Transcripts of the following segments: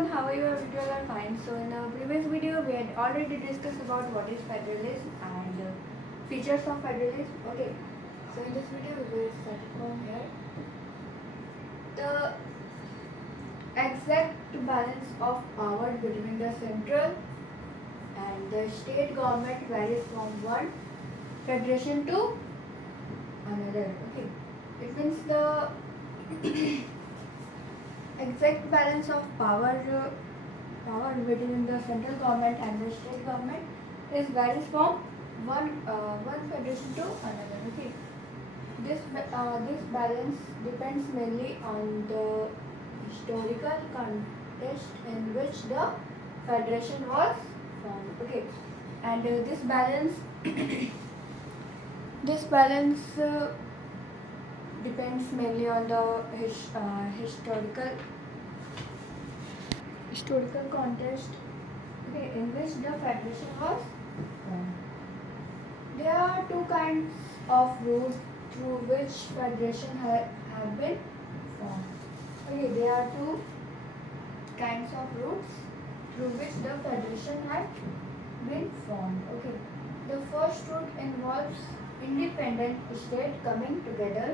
everyone, how are you? I hope you all are fine. So in the previous video we had already discussed about what is federalism and features of federalism. Okay, so in this video we will start from here. The exact balance of power between the central and the state government varies from one federation to another. Okay, it means the exact balance of power between the central government and the state government is varies from one federation to another. Okay, this balance depends mainly on the historical context in which the federation was formed. Okay, and this balance depends mainly on the historical context, okay, in which the federation was formed. There are two kinds of routes through which federation have been formed. Okay, there are two kinds of routes through which the federation had been formed. Okay, the first route involves independent states coming together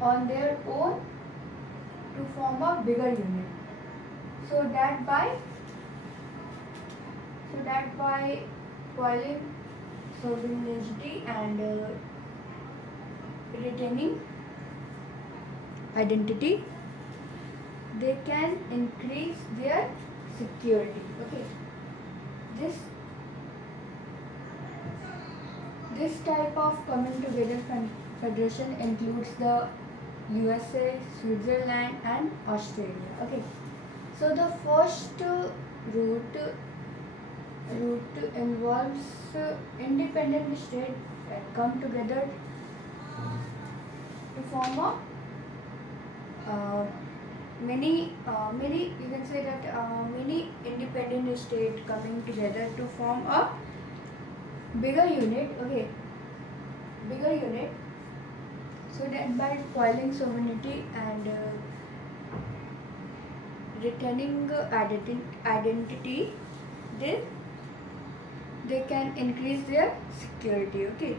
on their own to form a bigger unit, so that by foiling sovereignty and retaining identity, they can increase their security. Okay, this type of coming together federation includes the USA, Switzerland and Australia. Okay, so the first route involves independent states that come together to form a many you can say that many independent states coming together to form a bigger unit. Okay, bigger unit, so that by foiling sovereignty and retaining identity, they can increase their security. Okay,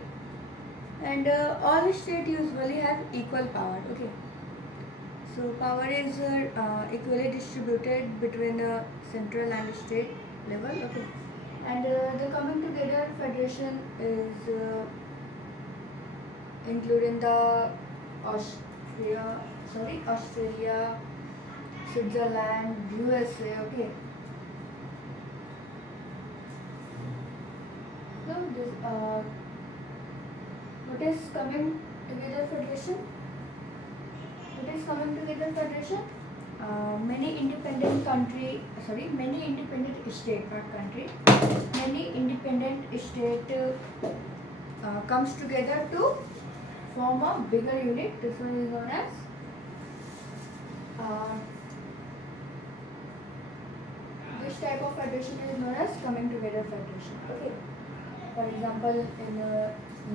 and all states usually have equal power. Okay, so power is equally distributed between the central and state level. Okay, and the coming together federation is including the Australia, Switzerland, USA. Okay, so this what is coming together federation? What is coming together federation? Many independent state, not country. Many independent state comes together to form a bigger unit. This one is known as this type of federation is known as coming together federation. Okay, for example, in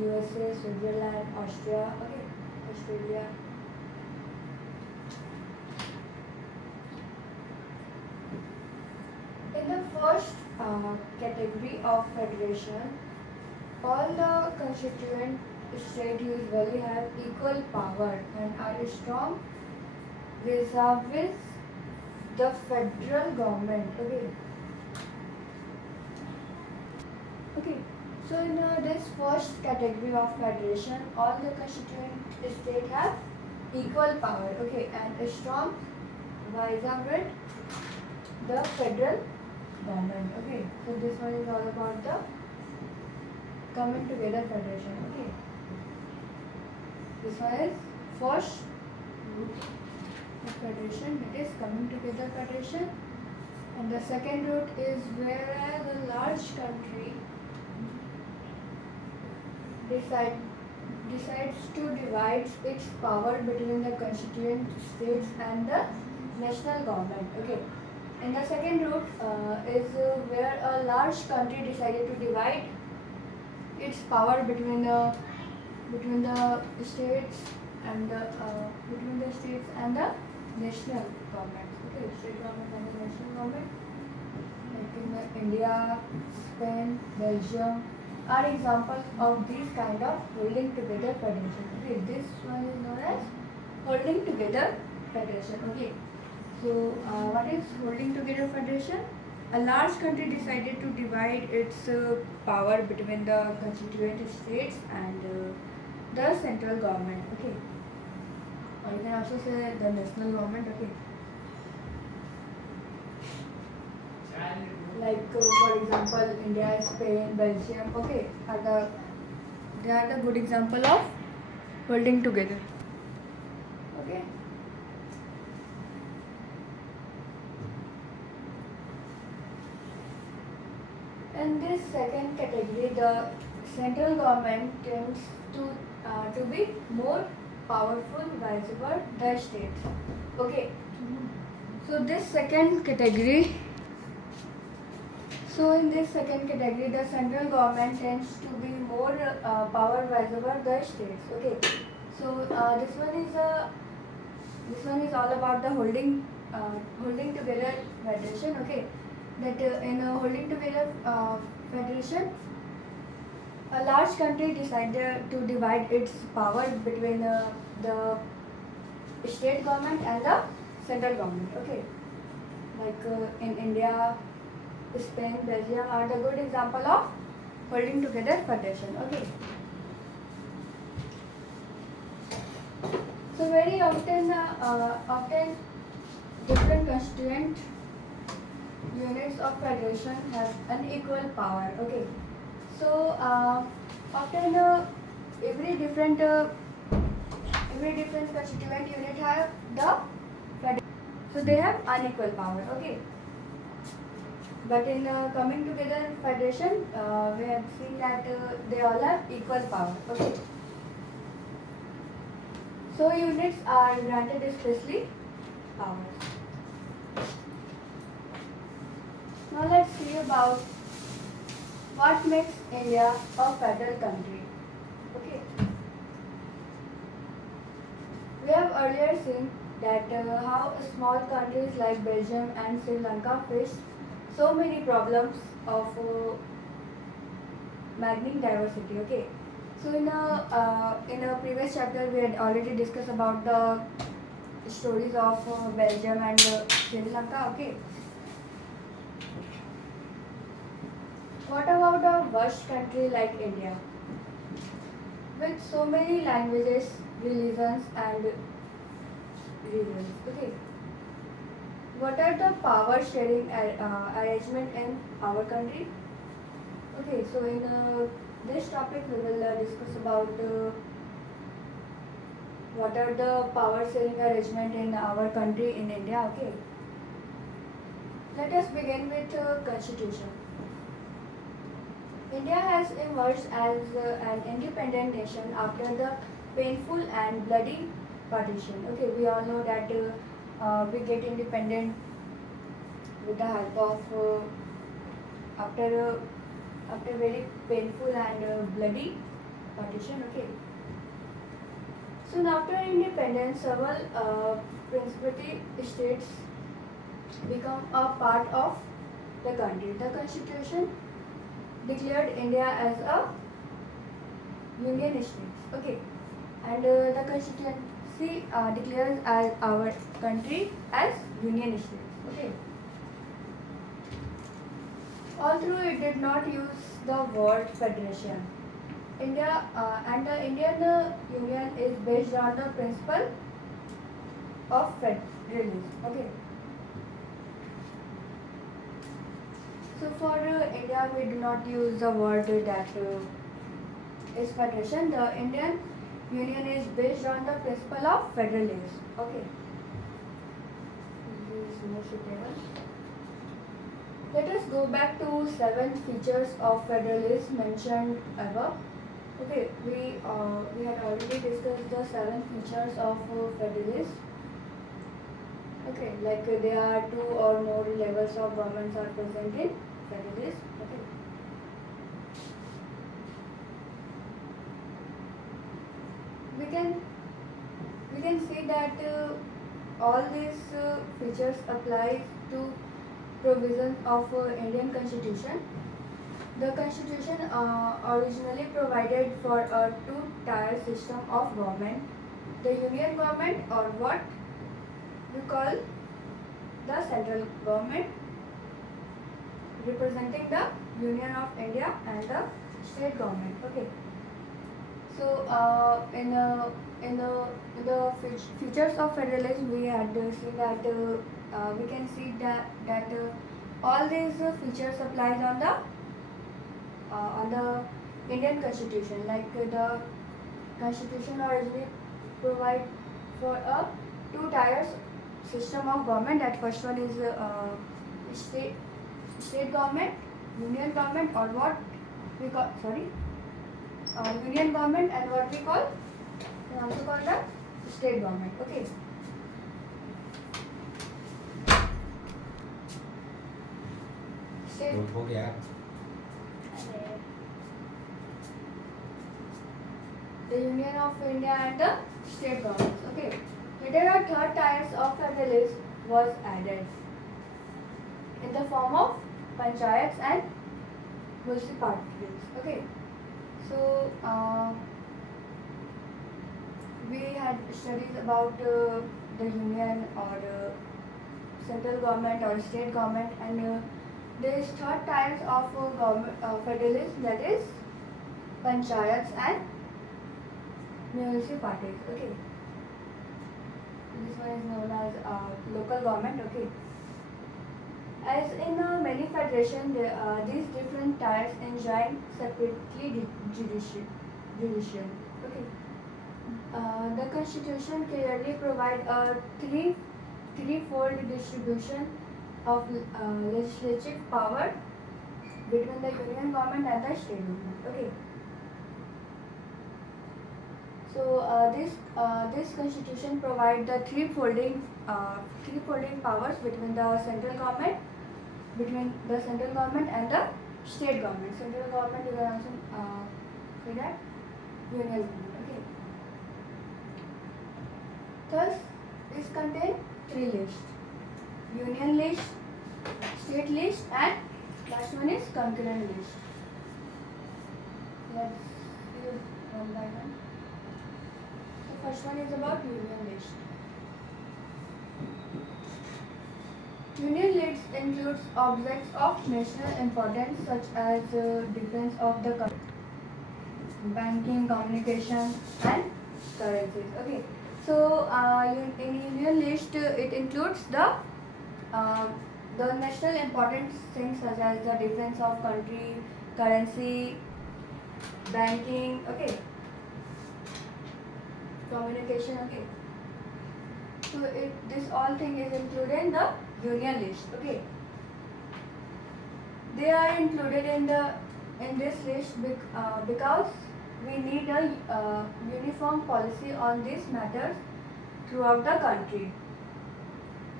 USA, Switzerland, Austria. Okay, Australia. In the first category of federation, all the constituent states usually have equal power and are strong vis-a-vis the federal government. Okay, so in this first category of federation, all the constituent states have equal power. Okay, and strong vis-a-vis the federal government. Okay, so this one is all about the coming together federation. Okay, this one is first route of federation, that is coming together federation, and the second route is whereas a large country decides to divide its power between the constituent states and the national government. Okay, and the second route is where a large country decided to divide its power between the states and the national governments. Okay, Okay, state government and the national government. Like in India, Spain, Belgium are examples of these kind of holding together federation. Okay, this one is known as holding together federation. Okay, so what is holding together federation? A large country decided to divide its power between the constituent states and the central government. Okay, or you can also say the national government. Okay, like for example, India, Spain, Belgium. Okay, they are the good example of holding together. Okay. In this second category, the central government tends to be more powerful vice versa the states. Okay. So this second category. So in this second category, the central government tends to be more power vice versa the states. Okay. So this one is all about the holding together federation. Okay. That in a holding together federation, a large country decided to divide its power between the state government and the central government. Okay, like in India, Spain, Belgium are the good example of holding together federation. Okay. So very often different constituent units of federation have unequal power. Okay, so often every different constituent unit have the federation, so they have unequal power. Okay, but in coming together federation, we have seen that they all have equal power. Okay, so units are granted especially powers. Now let's see about what makes India a federal country. Okay. We have earlier seen that how small countries like Belgium and Sri Lanka face so many problems of magnetic diversity. Okay. So in a previous chapter we had already discussed about the stories of Belgium and Sri Lanka. Okay. What about a vast country like India? With so many languages, religions and regions. Okay. What are the power sharing arrangement in our country? Okay, so in this topic we will discuss about what are the power sharing arrangement in our country in India. Okay. Let us begin with constitution. India has emerged as an independent nation after the painful and bloody partition. Okay, we all know that we get independent with the help of after very painful and bloody partition. Okay. Soon after independence, several principality states become a part of the country. The constitution declared India as a union state. Okay, and the constituency declares as our country as union state. Okay. Although it did not use the word federation, India and the Indian Union is based on the principle of federalism. Okay. So for India, we do not use the word that is federation. The Indian Union is based on the principle of federalism. Okay. This is more suitable. Let us go back to 7 features of federalism mentioned above. Okay, we had already discussed the 7 features of federalism. Okay, like there are 2 or more levels of governments are present in federalism. Okay. We can see that all these features apply to provisions of Indian Constitution. The Constitution originally provided for a two-tier system of government. The Union government, or what we call the central government, representing the Union of India, and the state government. Okay. So in the features of federalism, we had seen that we can see that all these features applies on the Indian Constitution. Like the Constitution originally provide for a two-tier system of government. That first one is state government, union government, or what we call union government, and what we also call the state government. Okay. State. हो गया. The Union of India and the state governments. Okay. Later, a third tier of federalism was added in the form of panchayats and municipalities. Okay. So we had studies about the union, or central government, or state government, and there is third types of federalism, that is panchayats and municipalities. Okay. This one is known as local government. Okay. As in many federations, these different tiers enjoy separately judicial. Okay. The Constitution clearly provides a threefold distribution of legislative power between the union government and the state government. Okay. So this Constitution provides the threefolding powers between the central government, and the state government. Central government, you can also say that union government. Okay. Thus, this contains three lists: union list, state list, and last one is concurrent list. Let's see one by one. The first one is about union list. Union list includes objects of national importance such as defense of the country, banking, communication, and currencies. Okay. So in union list, it includes the national important things such as the defense of country, currency, banking. Okay. Communication. Okay. So this all thing is included in the union list. Okay. They are included in this list because we need a uniform policy on these matters throughout the country.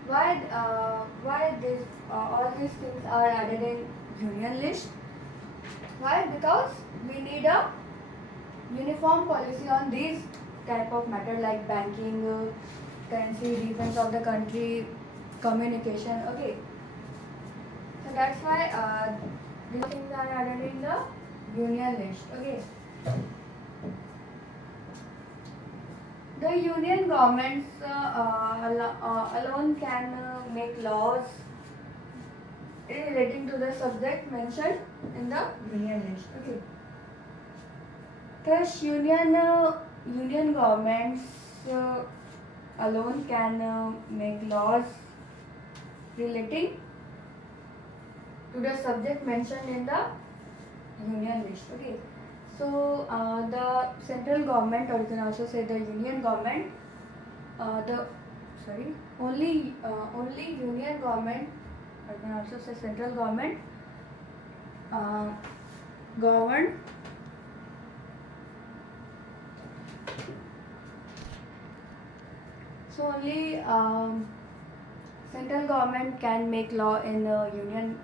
Why all these things are added in union list? Why? Because we need a uniform policy on these type of matter like banking, currency, defense of the country, communication. Okay. So that's why these things are added in the union list. Okay. The union governments alone can make laws relating to the subject mentioned in the union list. Okay. Thus, union governments alone can make laws relating to the subject mentioned in the union list. Okay. So the central government, or you can also say the union government, only union government, or you can also say central government, govern so only central government can make law in the union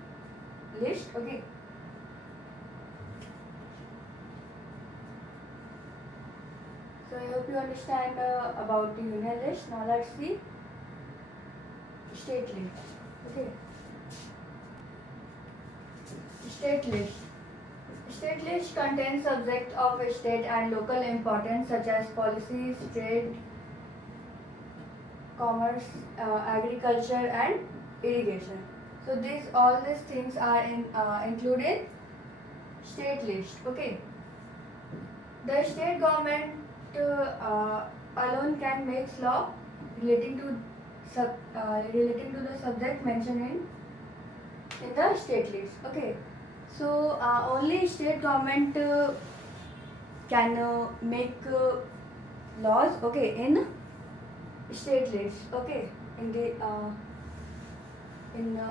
list. Okay. So I hope you understand about the union list. Now let's see state list. Okay. State list. State list contains subjects of state and local importance such as policies, trade, commerce, agriculture, and irrigation. So all these things are included state list. Okay. The state government alone can make law relating to the subject mentioned in the state list. Okay. So only state government can make laws. Okay, in state list. Okay, in the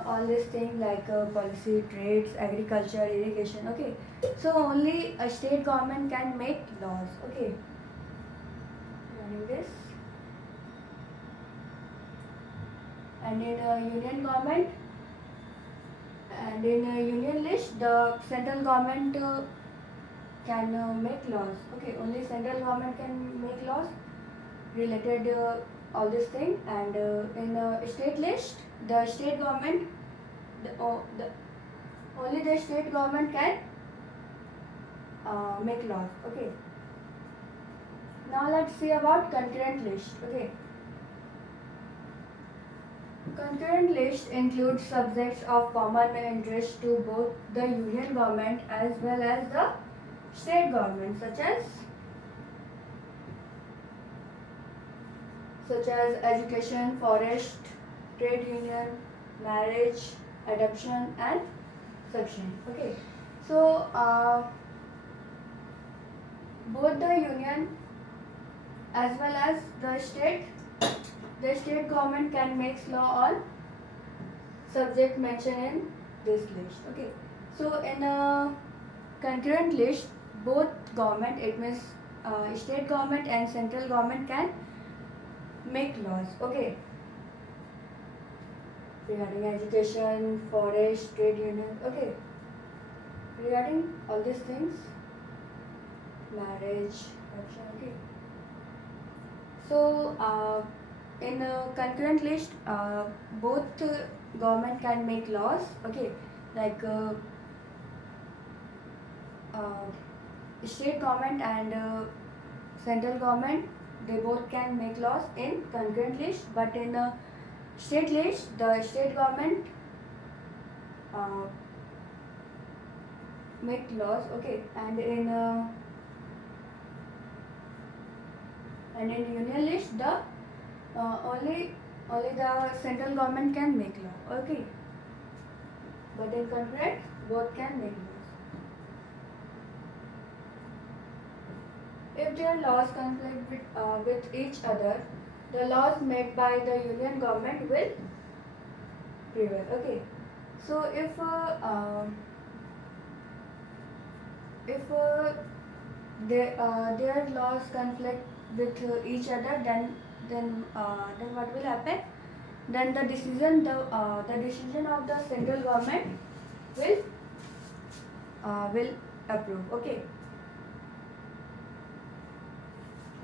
all these things like policy, trades, agriculture, irrigation. Okay, so only a state government can make laws. Okay, running this. And in union government and in union list, the central government can make laws. Okay, only central government can make laws related all this thing. And in state list, the state government, only the state government can make laws. Okay. Now let's see about concurrent list. Okay. Concurrent list includes subjects of common interest to both the union government as well as the state government, such as education, forest, trade union, marriage, adoption, and succession. Okay, so both the union as well as the state government can make law on subject mentioned in this list. Okay, so in a concurrent list, both government, it means state government and central government, can make laws. Okay, regarding education, forest, trade union. Okay, regarding all these things, marriage, adoption. Okay, so in a concurrent list, both government can make laws. Okay, like state government and central government, they both can make laws in concurrent list. But in a state list, the state government make laws. Okay, and in union list, the only the central government can make law. Okay, but in concurrent, both can make laws. If their laws conflict with each other, the laws made by the union government will prevail. Okay, so if their laws conflict with each other, then what will happen? Then the decision of the central government will approve. Okay,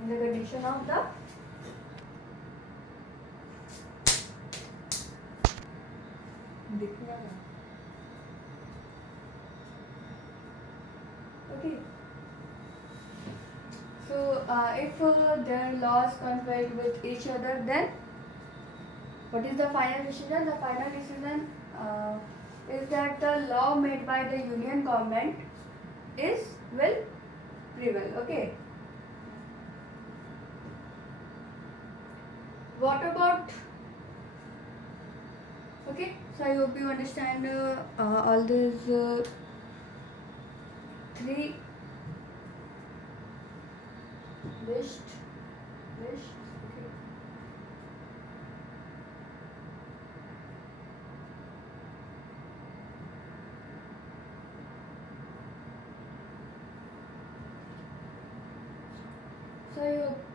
in the condition of the okay. So if their laws conflict with each other, then what is the final decision? The final decision is that the law made by the union government will prevail. Okay. What about? Okay. So I hope you understand all these three lists. Okay. So I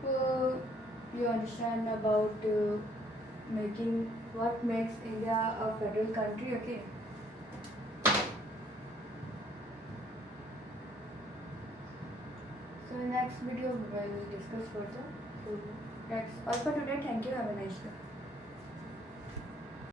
hope you understand about making what makes India a federal country. Okay. So in next video we will discuss further. So that's all for today. Thank you. Have a nice day.